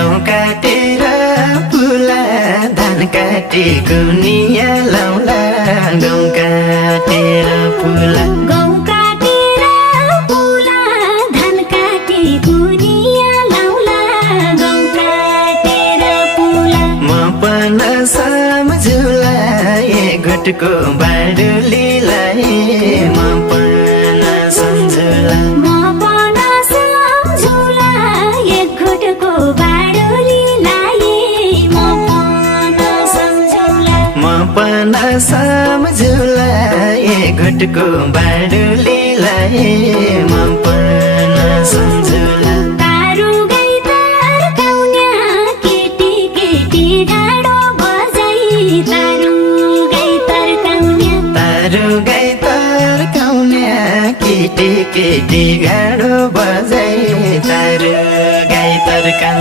गाउँ काटेर पुला धान काटे कुनिया लाउला गाउँ काटेर पुला गाउँ काटेर पुला धान काटे कुनिया लाउला गाउँ काटेर पुला म पनि सम्झुला एक घटको बाडुलीलाई म पनि सम्झुला म पनि सम्झुला एक घटको बाडुलीलाई म पनि सम्झुला म पनि सम्झुला एक घटको बाडुलीलाई म पनि सम्झुला तारु गई तर्काउन्या केटी केटी डाँडो बजाई तारु गई तर्काउन्या केटी केटी गाडो बजाई तारु गाई तर्काउन्या